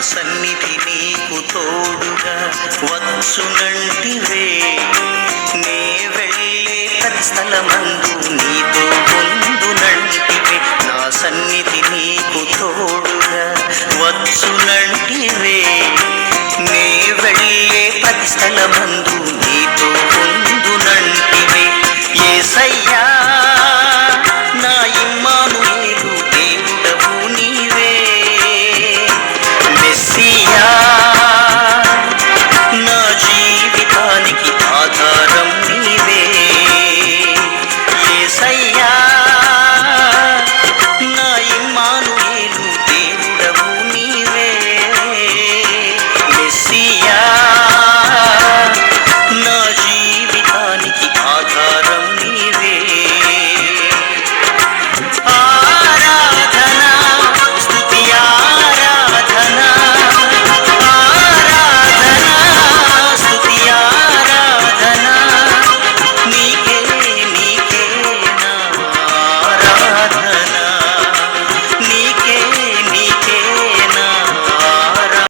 సన్నిధి నీకు తోడుగా వచ్చునంటివే. నే వెళ్ళే ప్రతి స్థలమందు నీతో ఉందునంటివే. నా సన్నిధి నీకు తోడుగా